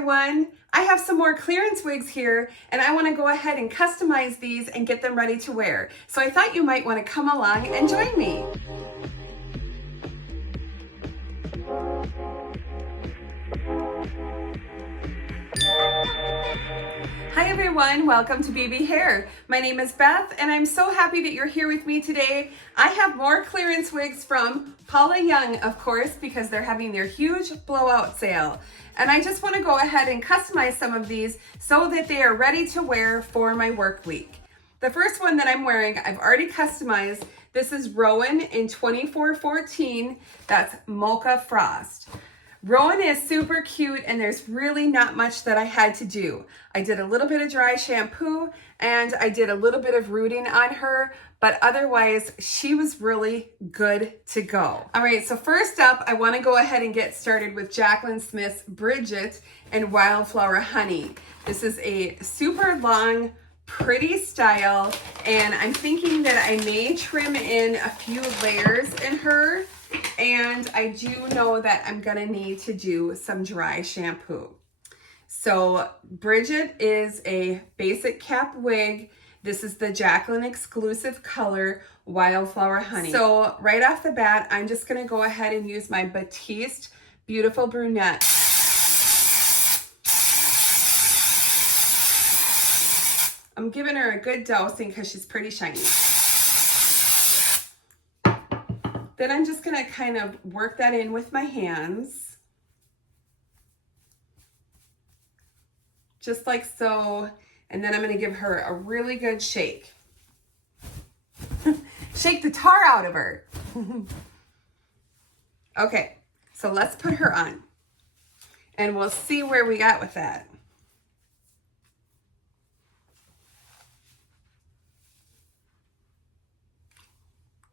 everyone. I have some more clearance wigs here and I want to go ahead and customize these and get them ready to wear. So I thought you might want to come along and join me. Hi everyone, welcome to BB Hair. My name is Beth and I'm so happy that you're here with me today. I have more clearance wigs from Paula Young, of course, because they're having their huge blowout sale. And I just want to go ahead and customize some of these so that they are ready to wear for my work week. The first one that I'm wearing, I've already customized. This is Rowan in 2414. That's Mocha Frost. Rowan is super cute and there's really not much that I had to do. I did a little bit of dry shampoo and I did a little bit of rooting on her, but otherwise she was really good to go. All right, so first up, I want to go ahead and get started with Jaclyn Smith's Bridgette and Wildflower Honey. This is a super long, pretty style, and I'm thinking that I may trim in a few layers in her. And I do know that I'm gonna need to do some dry shampoo. So Bridgette is a basic cap wig. This is the Jaclyn exclusive color, Wildflower Honey. So right off the bat, I'm just gonna go ahead and use my Batiste Beautiful Brunette. I'm giving her a good dosing because she's pretty shiny. Then I'm just gonna kind of work that in with my hands. Just like so. And then I'm gonna give her a really good shake. Shake the tar out of her. Okay, so let's put her on. And we'll see where we got with that.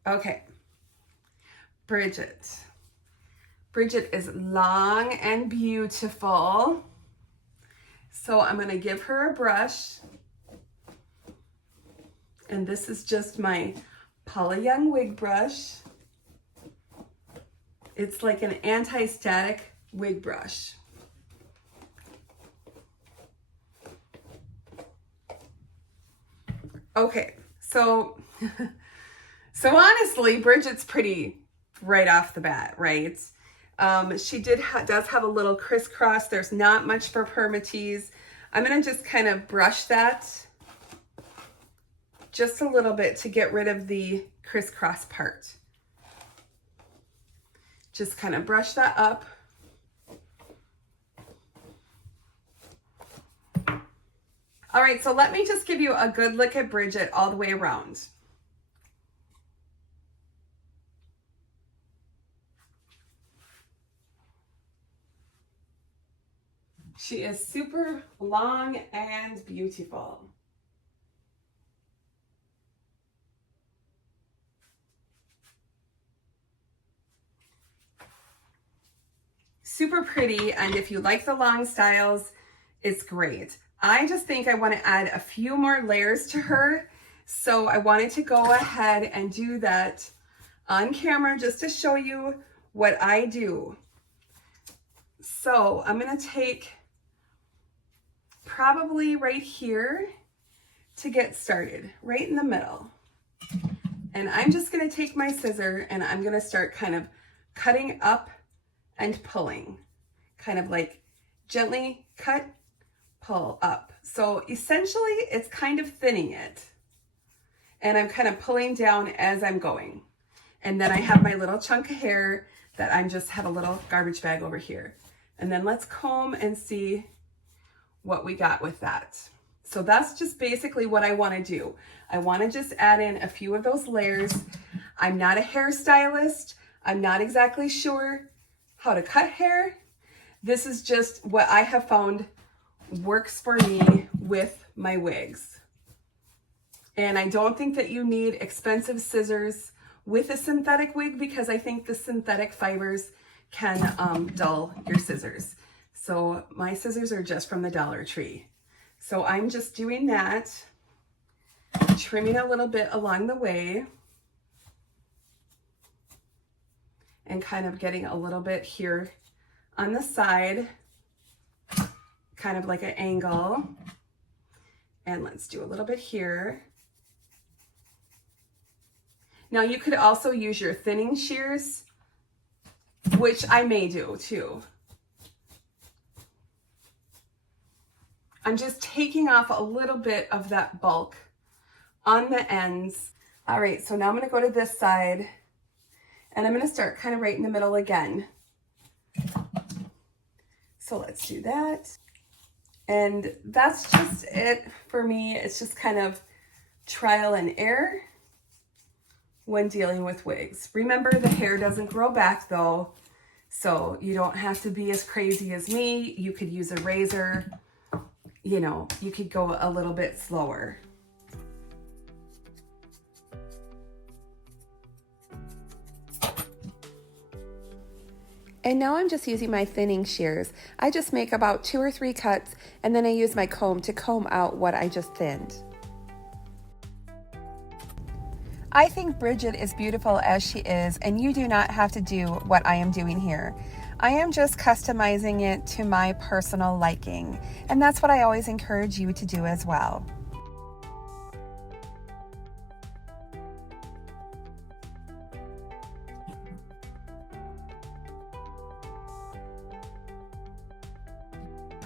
Okay. Bridgette. Bridgette is long and beautiful. So I'm going to give her a brush. And this is just my Paula Young wig brush. It's like an anti-static wig brush. Okay, so honestly, Bridgette's pretty right off the bat, right? She does have a little crisscross. There's not much for permatease. I'm gonna just kind of brush that just a little bit to get rid of the crisscross part. Just kind of brush that up. All right, so let me just give you a good look at Bridgette all the way around. She is super long and beautiful. Super pretty, and if you like the long styles, it's great. I just think I want to add a few more layers to her, so I wanted to go ahead and do that on camera just to show you what I do. So I'm going to take probably right here to get started, right in the middle. And I'm just going to take my scissor and I'm going to start kind of cutting up and pulling, kind of like gently cut, pull up. So essentially it's kind of thinning it. And I'm kind of pulling down as I'm going. And then I have my little chunk of hair that I just have a little garbage bag over here. And then let's comb and see what we got with that. So that's just basically what I want to do. I want to just add in a few of those layers. I'm not a hairstylist. I'm not exactly sure how to cut hair. This is just what I have found works for me with my wigs. And I don't think that you need expensive scissors with a synthetic wig because I think the synthetic fibers can dull your scissors. So my scissors are just from the Dollar Tree. So I'm just doing that, trimming a little bit along the way and kind of getting a little bit here on the side kind of like an angle. And let's do a little bit here. Now you could also use your thinning shears, which I may do too. I'm just taking off a little bit of that bulk on the ends. All right, so now I'm gonna go to this side and I'm gonna start kind of right in the middle again. So let's do that. And that's just it for me. It's just kind of trial and error when dealing with wigs. Remember, the hair doesn't grow back though, so you don't have to be as crazy as me. You could use a razor, you know, you could go a little bit slower. And now I'm just using my thinning shears. I just make about 2 or 3 cuts, and then I use my comb to comb out what I just thinned. I think Bridgette is beautiful as she is, and you do not have to do what I am doing here. I am just customizing it to my personal liking, and that's what I always encourage you to do as well.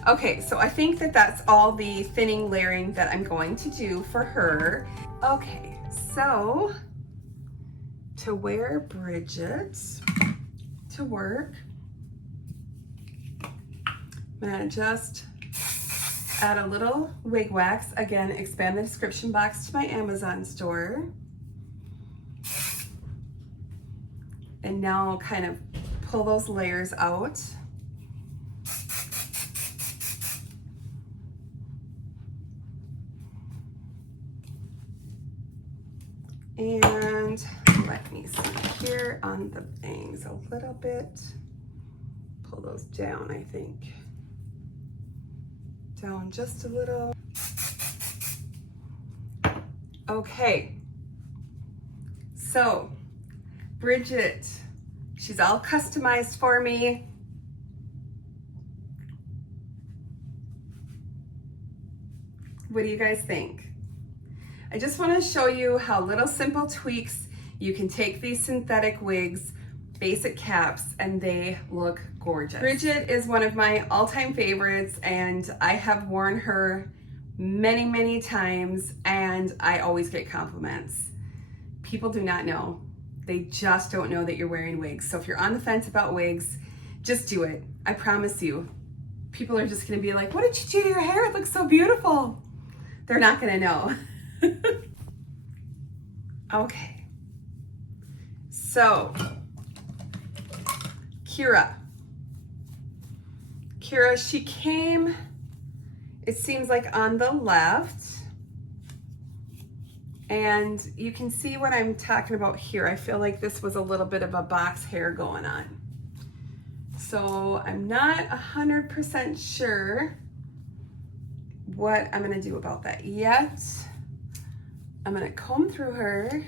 Okay, so I think that that's all the thinning layering that I'm going to do for her. Okay, so to wear Bridgette to work, I'm gonna just add a little wig wax. Again, expand the description box to my Amazon store. And now kind of pull those layers out. And let me see here on the bangs a little bit. Pull those down, I think. Down just a little. Okay. So, Bridgette, she's all customized for me. What do you guys think? I just want to show you how little simple tweaks you can take these synthetic wigs, basic caps, and they look gorgeous. Bridgette is one of my all-time favorites, and I have worn her many, many times, and I always get compliments. People do not know. They just don't know that you're wearing wigs. So if you're on the fence about wigs, just do it. I promise you. People are just gonna be like, what did you do to your hair? It looks so beautiful. They're not gonna know. Okay, so Kyra, she came, it seems like on the left, and you can see what I'm talking about here. I feel like this was a little bit of a box hair going on. So I'm not 100% sure what I'm gonna do about that yet. I'm gonna comb through her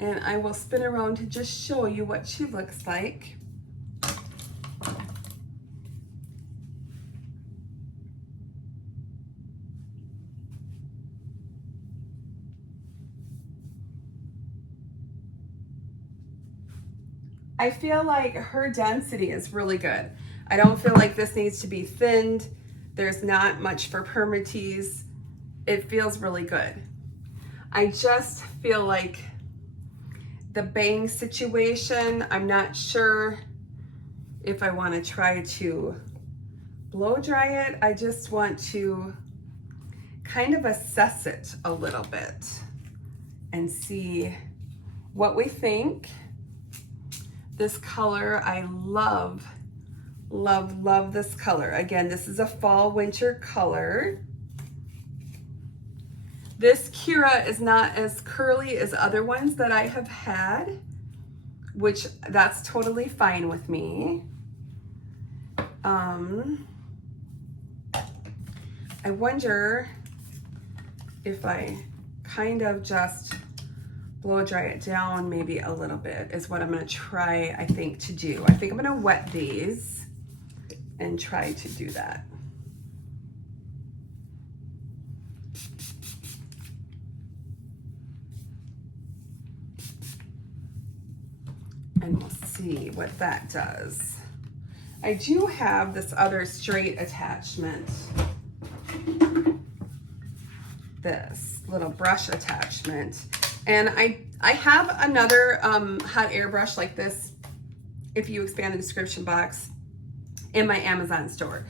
and I will spin around to just show you what she looks like. I feel like her density is really good. I don't feel like this needs to be thinned. There's not much for permatease. It feels really good. I just feel like the bang situation, I'm not sure if I want to try to blow dry it. I just want to kind of assess it a little bit and see what we think. This color, I love, love, love this color. Again, this is a fall winter color. This Kyra is not as curly as other ones that I have had, which that's totally fine with me. I wonder if I kind of just blow dry it down maybe a little bit is what I'm gonna try, I think, to do. I think I'm gonna wet these and try to do that. And we'll see what that does. I do have this other straight attachment. This little brush attachment. And I have another hot air brush like this, if you expand the description box, in my Amazon store.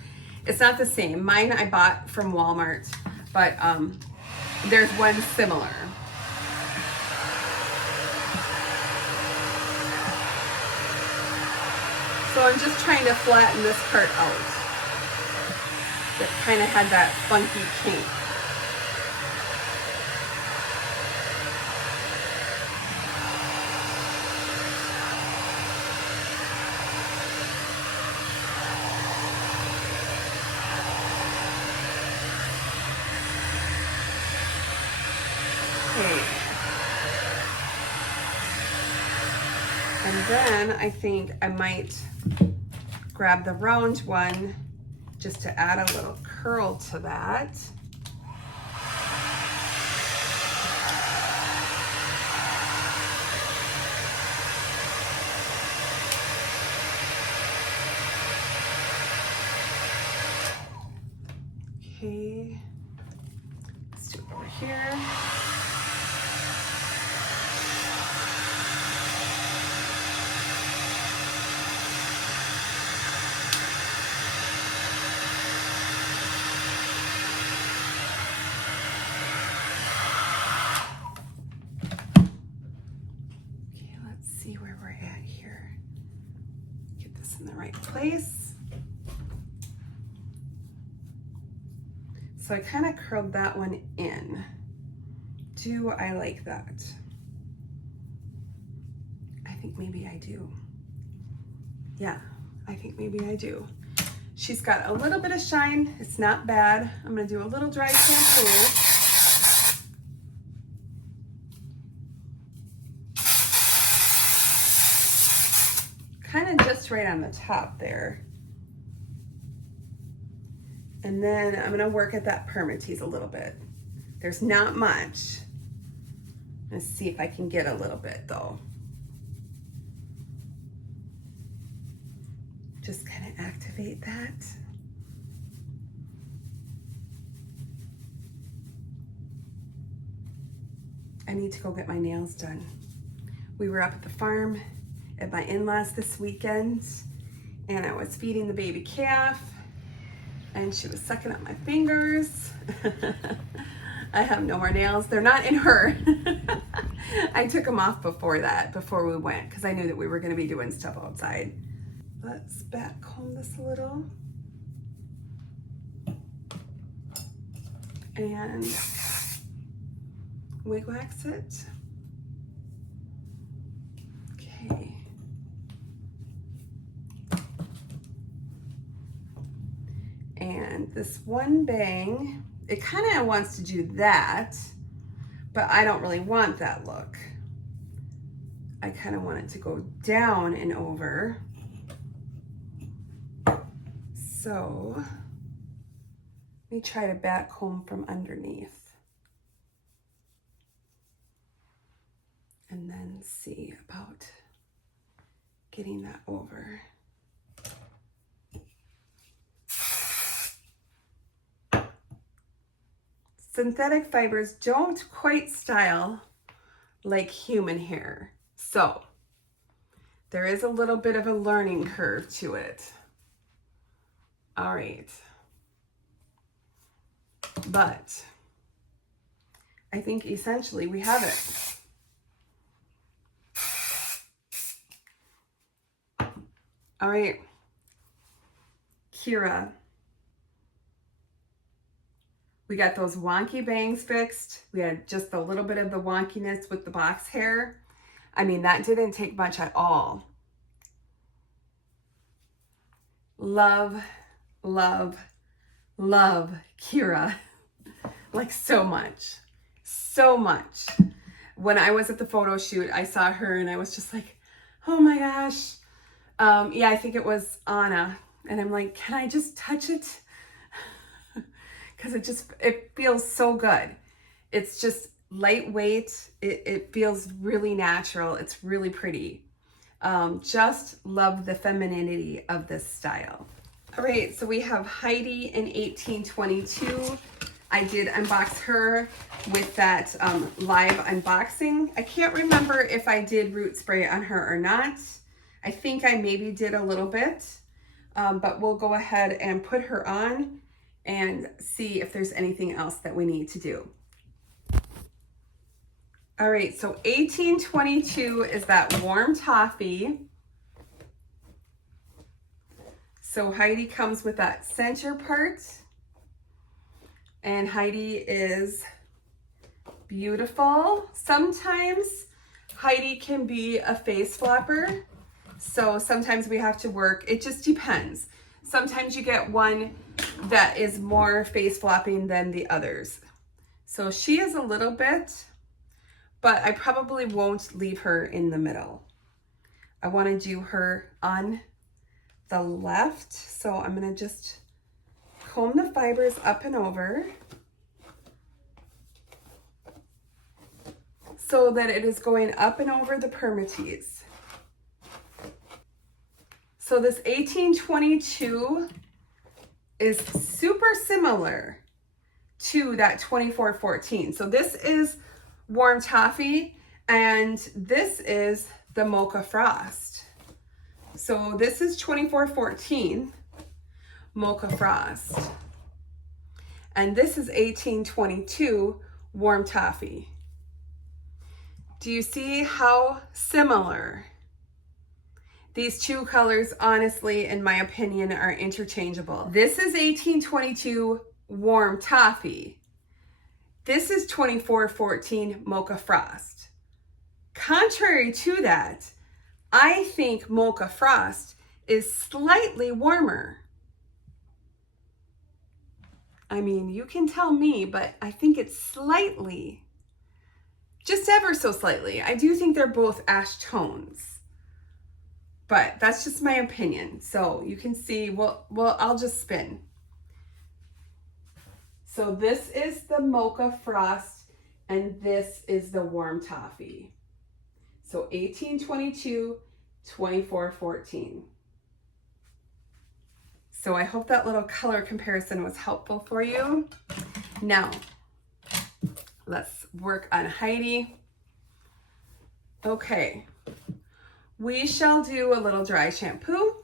It's not the same. Mine I bought from Walmart, but there's one similar. So I'm just trying to flatten this part out. It kind of had that funky kink. And then I think I might grab the round one just to add a little curl to that. Okay, let's do it over here. In the right place. So I kind of curled that one in. Do I like that? I think maybe I do. Yeah, I think maybe I do. She's got a little bit of shine. It's not bad. I'm gonna do a little dry shampoo. Kind of just right on the top there. And then I'm gonna work at that permatease a little bit. There's not much. Let's see if I can get a little bit though. Just kind of activate that. I need to go get my nails done. We were up at the farm at my in-laws this weekend, and I was feeding the baby calf, and she was sucking up my fingers. I have no more nails. They're not in her. I took them off before we went, because I knew that we were going to be doing stuff outside. Let's back comb this a little. And wig wax it. Okay. And this one bang, it kind of wants to do that, but I don't really want that look. I kind of want it to go down and over. So let me try to back comb from underneath and then see about getting that over. Synthetic fibers don't quite style like human hair. So there is a little bit of a learning curve to it. All right. But I think essentially we have it. All right, Kyra. We got those wonky bangs fixed. We had just a little bit of the wonkiness with the box hair. I mean, that didn't take much at all. Love, love, love Kyra. Like so much, so much. When I was at the photo shoot, I saw her and I was just like, oh my gosh. Yeah, I think it was Anna And I'm like, can I just touch it? Because it feels so good. It's just lightweight. It feels really natural. It's really pretty. Just love the femininity of this style. All right, so we have Heidi in 1822. I did unbox her with that live unboxing. I can't remember if I did root spray on her or not. I think I maybe did a little bit, but we'll go ahead and put her on and see if there's anything else that we need to do. All right, so 1822 is that warm toffee. So Heidi comes with that center part, and Heidi is beautiful. Sometimes Heidi can be a face flapper, so sometimes we have to work. It just depends. Sometimes you get one that is more face flopping than the others. So she is a little bit, but I probably won't leave her in the middle. I want to do her on the left, so I'm going to just comb the fibers up and over so that it is going up and over the permatease. So this 1822 is super similar to that 2414. So this is warm toffee and this is the mocha frost. So this is 2414 mocha frost. And this is 1822 warm toffee. Do you see how similar? These two colors, honestly, in my opinion, are interchangeable. This is 1822 warm toffee. This is 2414 mocha frost. Contrary to that, I think mocha frost is slightly warmer. I mean, you can tell me, but I think it's slightly, just ever so slightly. I do think they're both ash tones. But that's just my opinion. So you can see, well, I'll just spin. So this is the mocha frost and this is the warm toffee. So 1822, 2414. So I hope that little color comparison was helpful for you. Now, let's work on Heidi. Okay. We shall do a little dry shampoo.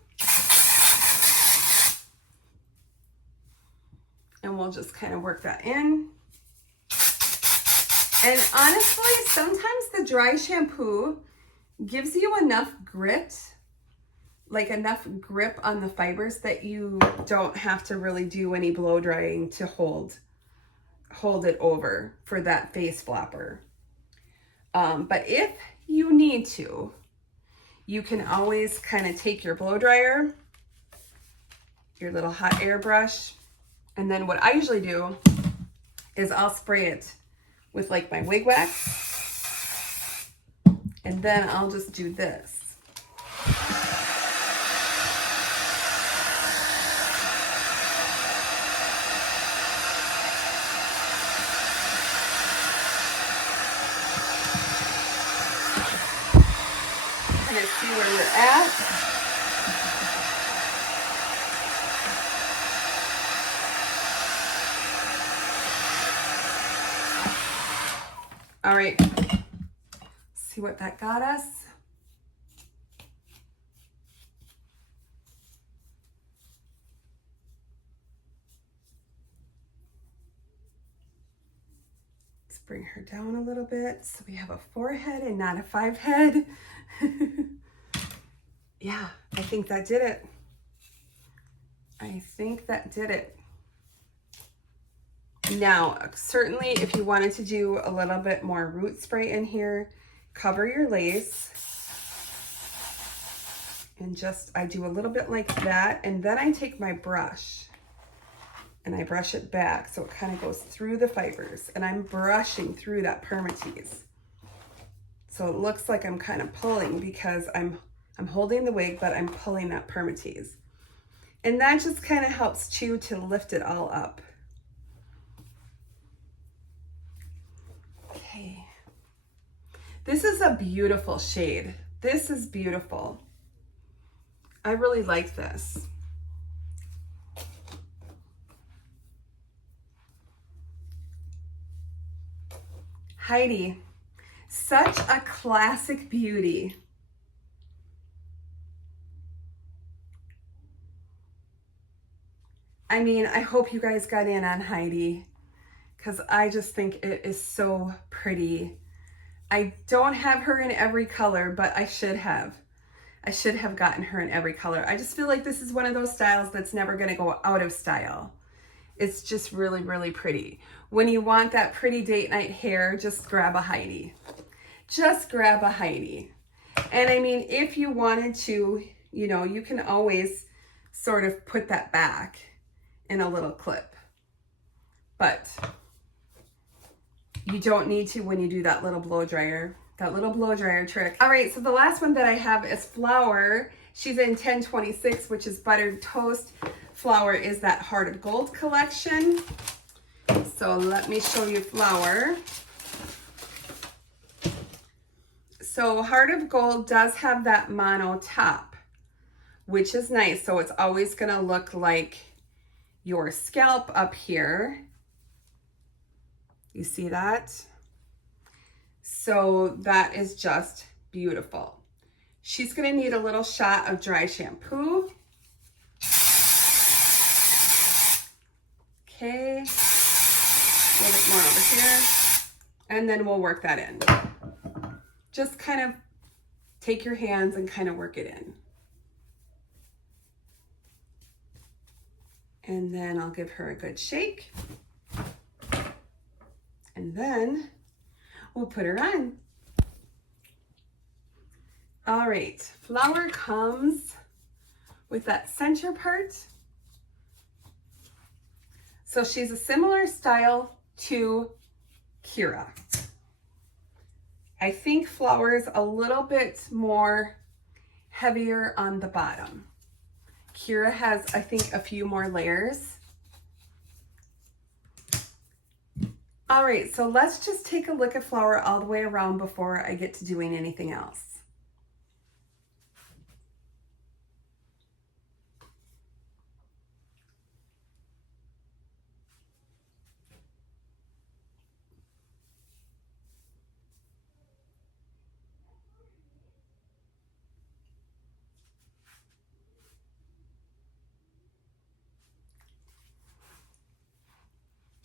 And we'll just kind of work that in. And honestly, sometimes the dry shampoo gives you enough grit, like enough grip on the fibers that you don't have to really do any blow drying to hold it over for that face flapper. But if you need to, you can always kind of take your blow dryer, your little hot air brush, and then what I usually do is I'll spray it with like my wig wax, and then I'll just do this. See where you're at. All right, see what that got us. Let's bring her down a little bit so we have a 4-head and not a 5-head. Yeah, I think that did it. I think that did it. Now, certainly if you wanted to do a little bit more root spray in here, cover your lace. And I do a little bit like that. And then I take my brush and I brush it back so it kind of goes through the fibers. And I'm brushing through that permatease. So it looks like I'm kind of pulling because I'm holding the wig, but I'm pulling that permatease. And that just kind of helps too to lift it all up. Okay. This is a beautiful shade. This is beautiful. I really like this. Heidi, such a classic beauty. I mean, I hope you guys got in on Heidi because I just think it is so pretty. I don't have her in every color, but I should have. I should have gotten her in every color. I just feel like this is one of those styles that's never going to go out of style. It's just really, really pretty. When you want that pretty date night hair, just grab a Heidi. Just grab a Heidi. And I mean, if you wanted to, you know, you can always sort of put that back in a little clip. But you don't need to when you do that little blow dryer trick. All right, so the last one that I have is Flower. She's in 1026, which is buttered toast. Flower is that Heart of Gold collection. So let me show you Flower. So Heart of Gold does have that mono top, which is nice. So it's always gonna look like your scalp up here. You see that? So that is just beautiful. She's gonna need a little shot of dry shampoo. Okay, a little bit more over here. And then we'll work that in. Just kind of take your hands and kind of work it in. And then I'll give her a good shake. And then we'll put her on. All right, Flower comes with that center part. So she's a similar style to Kyra. I think Flower is a little bit more heavier on the bottom. Kyra has, I think, a few more layers. All right, so let's just take a look at Flower all the way around before I get to doing anything else.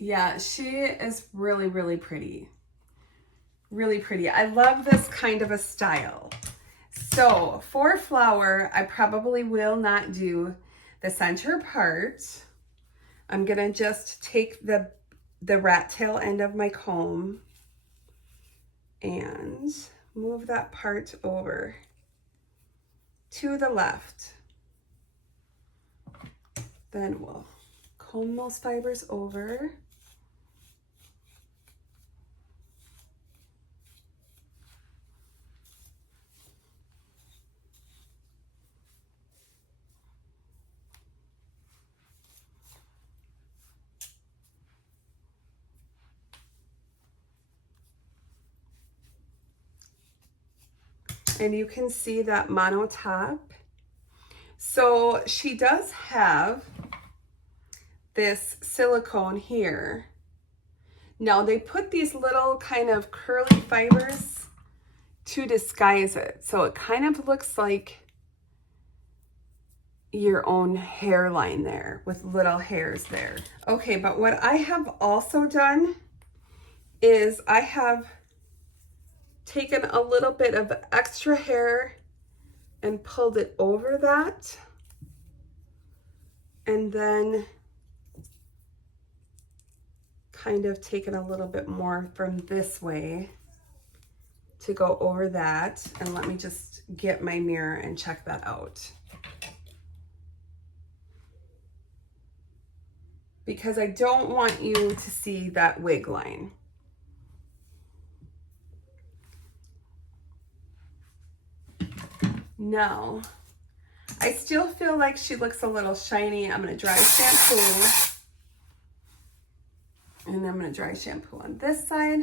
Yeah, she is really, really pretty. Really pretty. I love this kind of a style. So for Flower, I probably will not do the center part. I'm gonna just take the rat tail end of my comb and move that part over to the left. Then we'll comb those fibers over. And you can see that mono top. So she does have this silicone here. Now they put these little kind of curly fibers to disguise it. So it kind of looks like your own hairline there with little hairs there. Okay, but what I have also done is I have taken a little bit of extra hair and pulled it over that, and then kind of taken a little bit more from this way to go over that. And let me just get my mirror and check that out, because I don't want you to see that wig line. Now, I still feel like she looks a little shiny. I'm going to dry shampoo. And I'm going to dry shampoo on this side.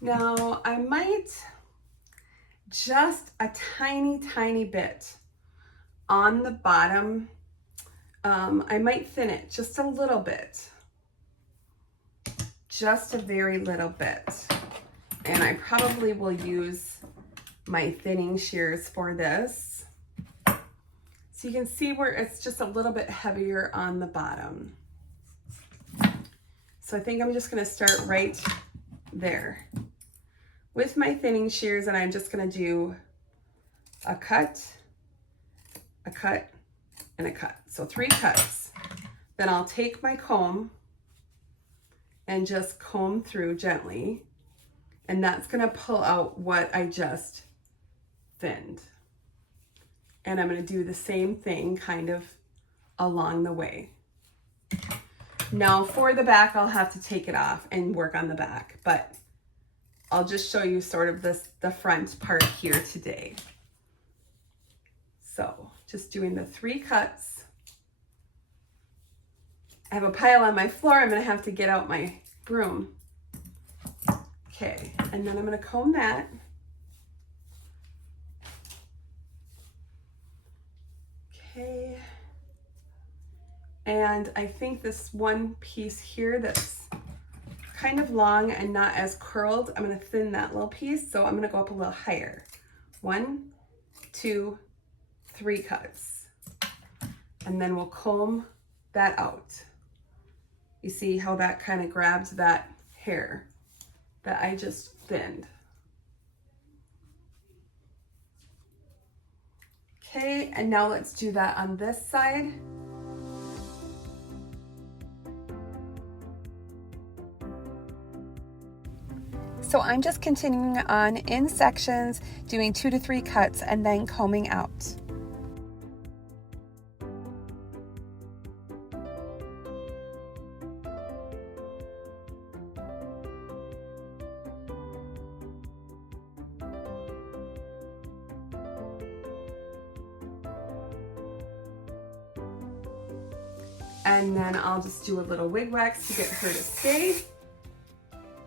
Now, I might just a tiny bit on the bottom. I might thin it just a little bit. Just a very little bit. And I probably will use my thinning shears for this. So you can see where it's just a little bit heavier on the bottom. So I think I'm just going to start right there with my thinning shears, and I'm just going to do a cut, and a cut. So 3 cuts. Then I'll take my comb and just comb through gently, and that's going to pull out what I just thinned. And I'm going to do the same thing kind of along the way. Now for the back, I'll have to take it off and work on the back, but I'll just show you sort of the front part here today. So just doing the 3 cuts. I have a pile on my floor. I'm going to have to get out my broom. Okay, and then I'm going to comb that. Okay. And I think this one piece here that's kind of long and not as curled, I'm going to thin that little piece, so I'm going to go up a little higher. 1, 2, 3 cuts. And then we'll comb that out. You see how that kind of grabs that hair that I just thinned. Okay, and now let's do that on this side. So I'm just continuing on in sections, doing 2 to 3 cuts and then combing out. And then I'll just do a little wig wax to get her to stay.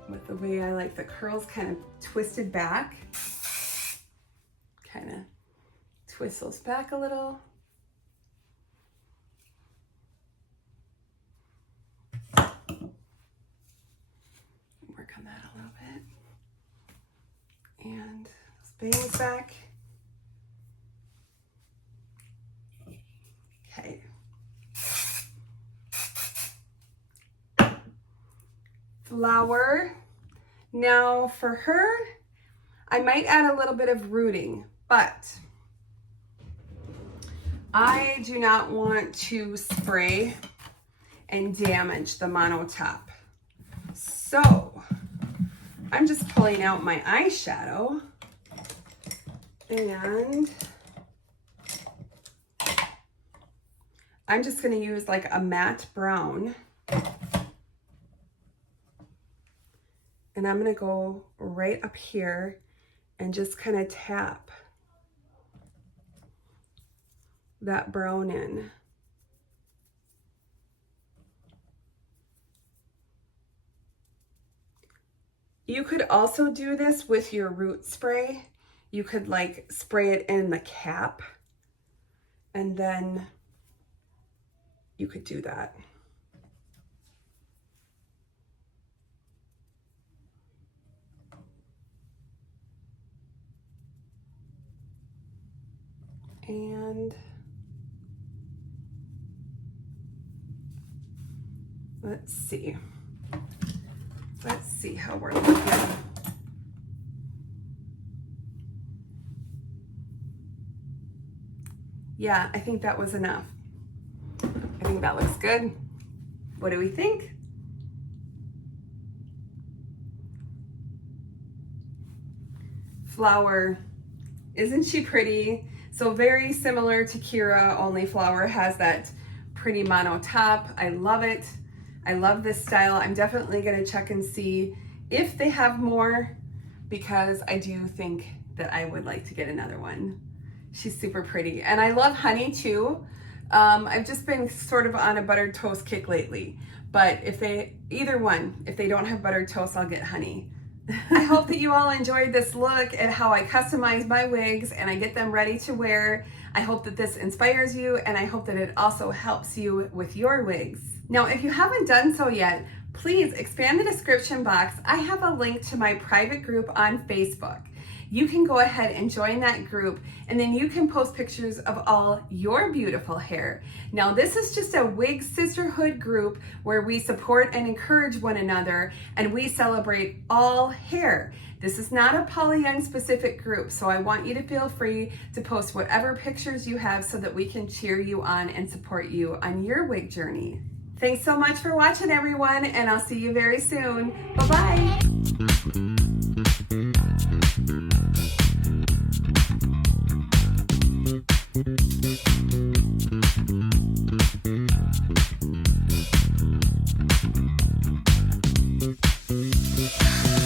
With the way I like the curls kind of twisted back. Kind of twist those back a little. Work on that a little bit. And those bangs back. Okay. Flower. Now for her, I might add a little bit of rooting, but I do not want to spray and damage the mono top. So I'm just pulling out my eyeshadow and I'm just going to use like a matte brown. And I'm going to go right up here and just kind of tap that brown in. You could also do this with your root spray. You could like spray it in the cap and then you could do that. And let's see how we're looking. Yeah, I think that was enough. I think that looks good. What do we think? Flower, isn't she pretty? So very similar to Kyra, only Flower has that pretty mono top. I love it. I love this style. I'm definitely gonna check and see if they have more, because I do think that I would like to get another one. She's super pretty. And I love honey too. I've just been sort of on a buttered toast kick lately, but if they don't have buttered toast, I'll get honey. I hope that you all enjoyed this look at how I customize my wigs and I get them ready to wear. I hope that this inspires you, and I hope that it also helps you with your wigs. Now, if you haven't done so yet, please expand the description box. I have a link to my private group on Facebook. You can go ahead and join that group, and then you can post pictures of all your beautiful hair. Now, this is just a wig sisterhood group where we support and encourage one another, and we celebrate all hair. This is not a Paula Young specific group, so I want you to feel free to post whatever pictures you have so that we can cheer you on and support you on your wig journey. Thanks so much for watching, everyone, and I'll see you very soon. Bye-bye.